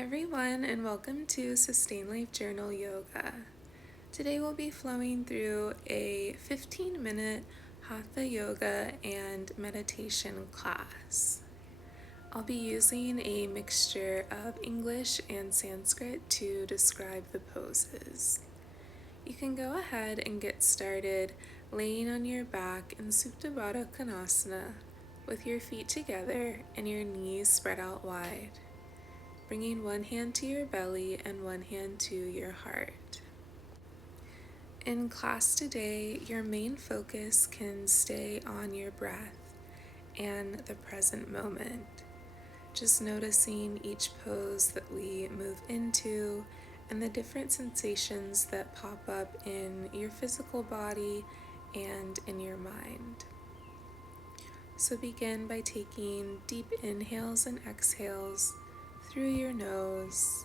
Hi everyone, and welcome to Sustain Life Journal Yoga. Today we'll be flowing through a 15-minute Hatha yoga and meditation class. I'll be using a mixture of English and Sanskrit to describe the poses. You can go ahead and get started laying on your back in Supta Baddha Konasana with your feet together and your knees spread out wide, bringing one hand to your belly and one hand to your heart. In class today, your main focus can stay on your breath and the present moment, just noticing each pose that we move into and the different sensations that pop up in your physical body and in your mind. So begin by taking deep inhales and exhales through your nose.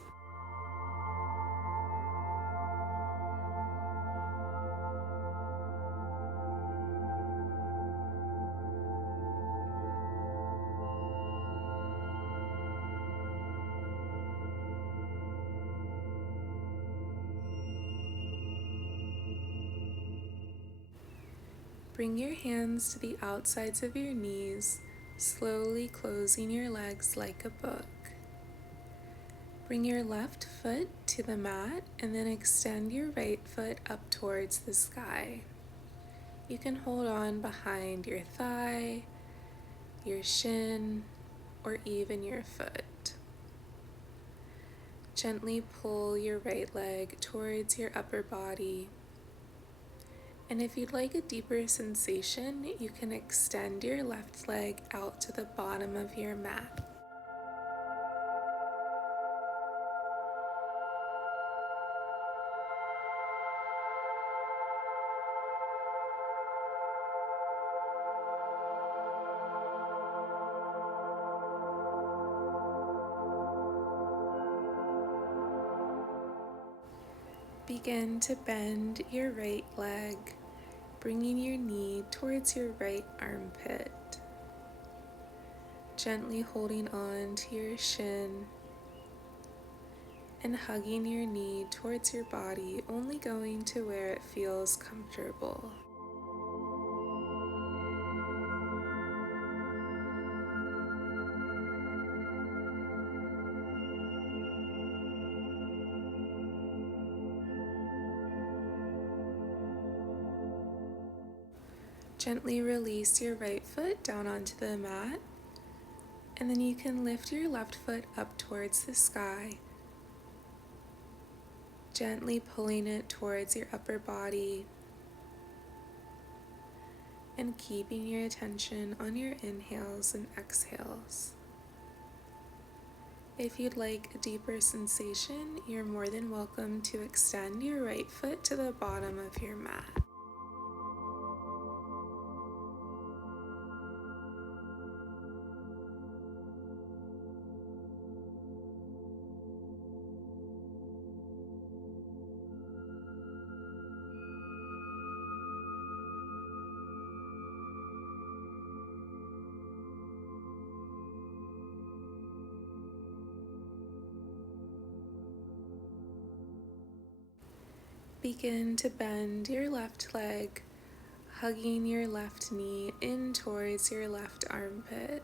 Bring your hands to the outsides of your knees, slowly closing your legs like a book. Bring your left foot to the mat and then extend your right foot up towards the sky. You can hold on behind your thigh, your shin, or even your foot. Gently pull your right leg towards your upper body. And if you'd like a deeper sensation, you can extend your left leg out to the bottom of your mat. Begin to bend your right leg, bringing your knee towards your right armpit. Gently holding on to your shin and hugging your knee towards your body, only going to where it feels comfortable. Gently release your right foot down onto the mat, and then you can lift your left foot up towards the sky, gently pulling it towards your upper body and keeping your attention on your inhales and exhales. If you'd like a deeper sensation, you're more than welcome to extend your right foot to the bottom of your mat. Begin to bend your left leg, hugging your left knee in towards your left armpit.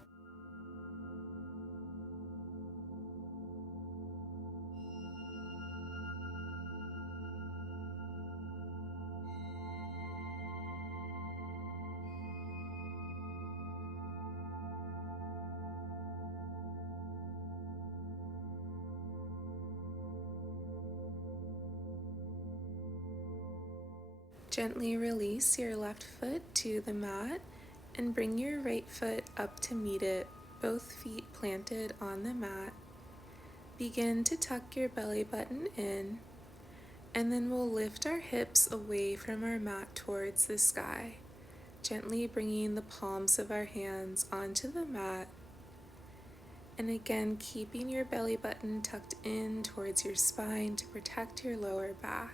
Gently release your left foot to the mat and bring your right foot up to meet it, both feet planted on the mat. Begin to tuck your belly button in, and then we'll lift our hips away from our mat towards the sky, gently bringing the palms of our hands onto the mat. And again, keeping your belly button tucked in towards your spine to protect your lower back.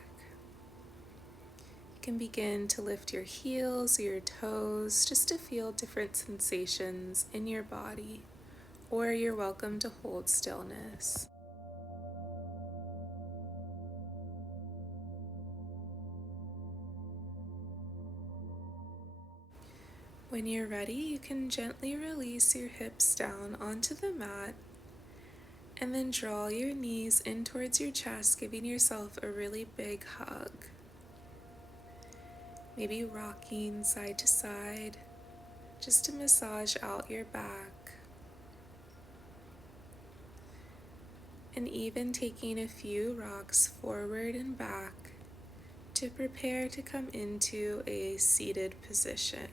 You can begin to lift your heels or your toes just to feel different sensations in your body, or you're welcome to hold stillness. When you're ready, you can gently release your hips down onto the mat and then draw your knees in towards your chest, giving yourself a really big hug. Maybe rocking side to side just to massage out your back. And even taking a few rocks forward and back to prepare to come into a seated position.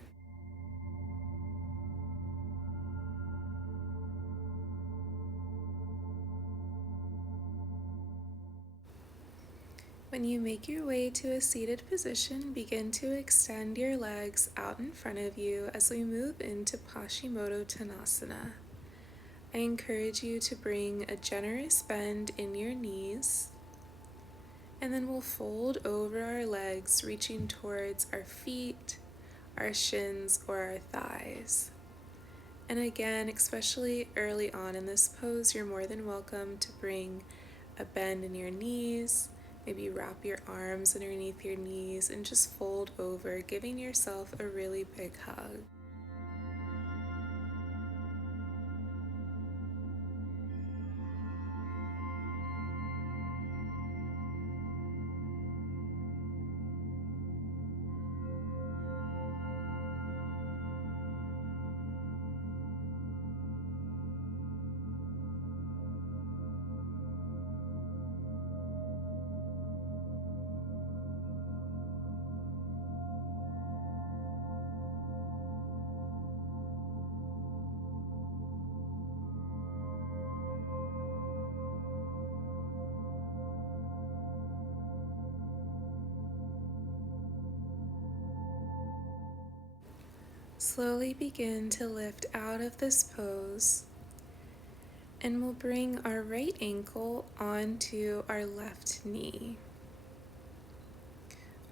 When you make your way to a seated position, begin to extend your legs out in front of you as we move into Paschimottanasana. I encourage you to bring a generous bend in your knees, and then we'll fold over our legs, reaching towards our feet, our shins, or our thighs. And again, especially early on in this pose, you're more than welcome to bring a bend in your knees, maybe wrap your arms underneath your knees and just fold over, giving yourself a really big hug. Slowly begin to lift out of this pose, and we'll bring our right ankle onto our left knee.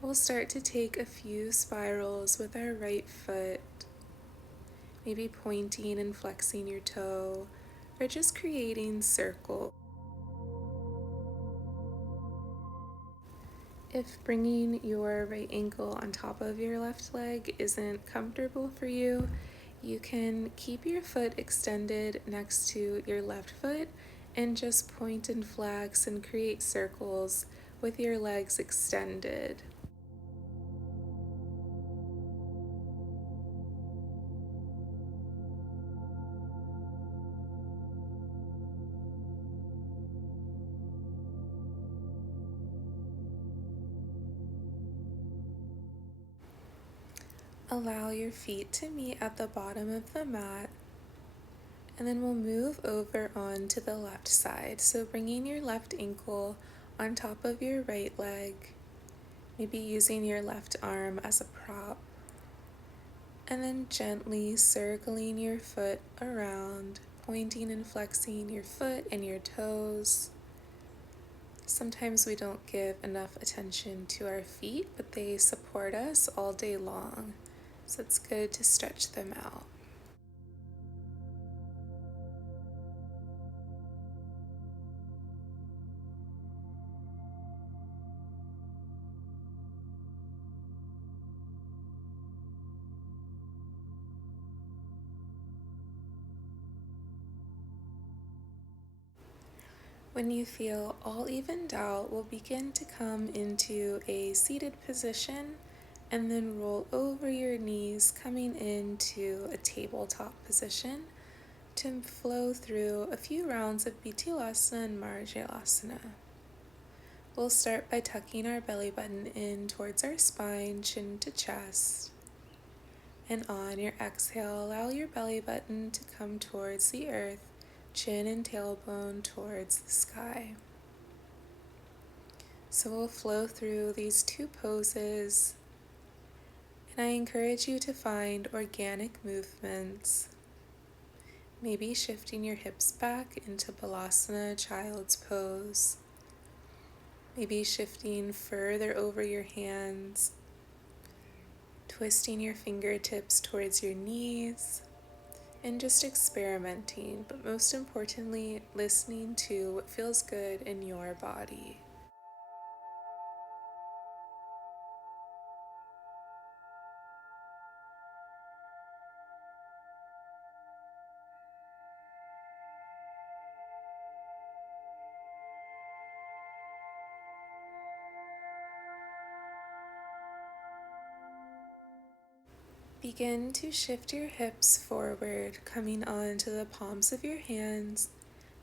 We'll start to take a few spirals with our right foot, maybe pointing and flexing your toe, or just creating circles. If bringing your right ankle on top of your left leg isn't comfortable for you, you can keep your foot extended next to your left foot and just point and flex and create circles with your legs extended. Allow your feet to meet at the bottom of the mat, and then we'll move over onto the left side. So bringing your left ankle on top of your right leg, maybe using your left arm as a prop, and then gently circling your foot around, pointing and flexing your foot and your toes. Sometimes we don't give enough attention to our feet, but they support us all day long, so it's good to stretch them out. When you feel all evened out, we'll begin to come into a seated position and then roll over your knees, coming into a tabletop position to flow through a few rounds of Bhuttilasana and Marjalasana. We'll start by tucking our belly button in towards our spine, chin to chest. And on your exhale, allow your belly button to come towards the earth, chin and tailbone towards the sky. So we'll flow through these two poses, and I encourage you to find organic movements, maybe shifting your hips back into Balasana, child's pose, maybe shifting further over your hands, twisting your fingertips towards your knees, and just experimenting, but most importantly, listening to what feels good in your body. Begin to shift your hips forward, coming onto the palms of your hands,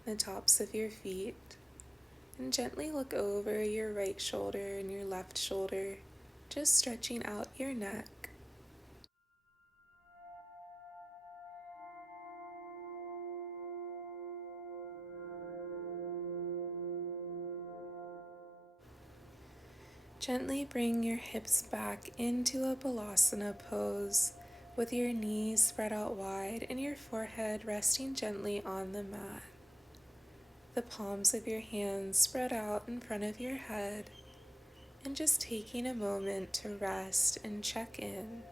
the tops of your feet, and gently look over your right shoulder and your left shoulder, just stretching out your neck. Gently bring your hips back into a balasana pose with your knees spread out wide and your forehead resting gently on the mat. The palms of your hands spread out in front of your head, and just taking a moment to rest and check in.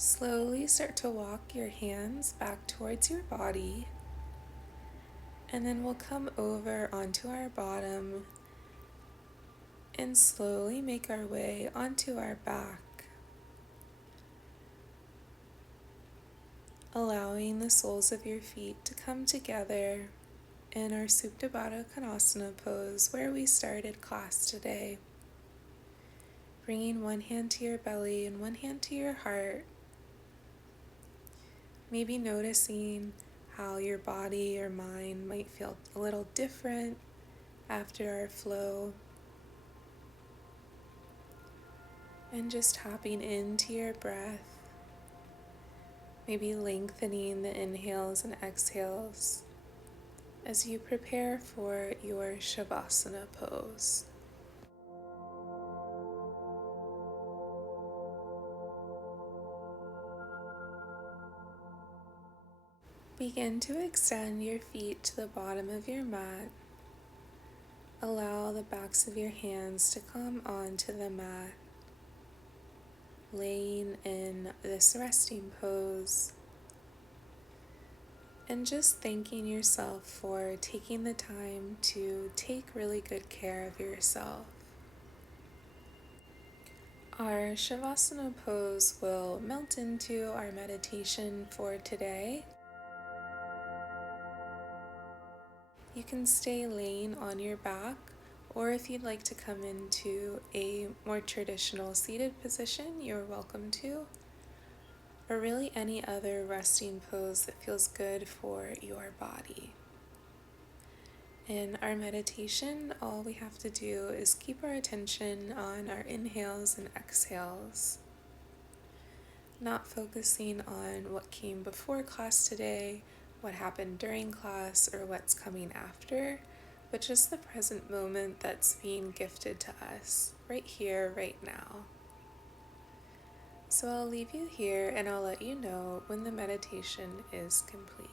Slowly start to walk your hands back towards your body, and then we'll come over onto our bottom and slowly make our way onto our back, allowing the soles of your feet to come together in our Supta Baddha Konasana pose where we started class today. Bringing one hand to your belly and one hand to your heart. Maybe noticing how your body or mind might feel a little different after our flow. And just tapping into your breath. Maybe lengthening the inhales and exhales as you prepare for your Shavasana pose. Begin to extend your feet to the bottom of your mat. Allow the backs of your hands to come onto the mat, laying in this resting pose, and just thanking yourself for taking the time to take really good care of yourself. Our Shavasana pose will melt into our meditation for today. You can stay laying on your back, or if you'd like to come into a more traditional seated position, you're welcome to, or really any other resting pose that feels good for your body. In our meditation, all we have to do is keep our attention on our inhales and exhales, not focusing on what came before class today, what happened during class, or what's coming after, but just the present moment that's being gifted to us right here, right now. So I'll leave you here and I'll let you know when the meditation is complete.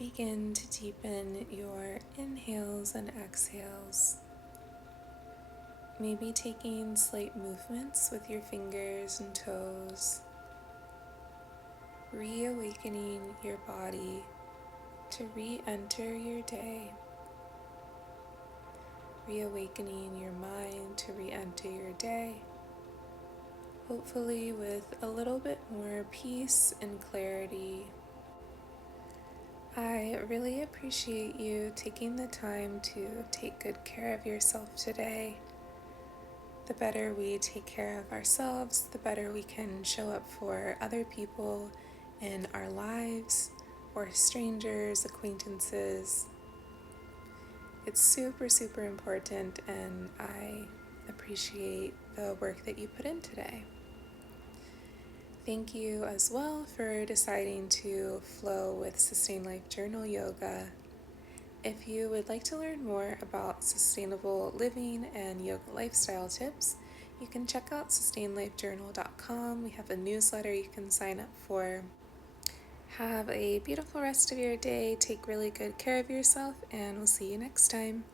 Begin to deepen your inhales and exhales. Maybe taking slight movements with your fingers and toes, reawakening your body to re-enter your day, reawakening your mind to re-enter your day, hopefully with a little bit more peace and clarity. I really appreciate you taking the time to take good care of yourself today. The better we take care of ourselves, the better we can show up for other people in our lives, or strangers, acquaintances. It's super, super important, and I appreciate the work that you put in today. Thank you as well for deciding to flow with Sustain Life Journal Yoga. If you would like to learn more about sustainable living and yoga lifestyle tips, you can check out sustainlifejournal.com. We have a newsletter you can sign up for. Have a beautiful rest of your day. Take really good care of yourself, and we'll see you next time.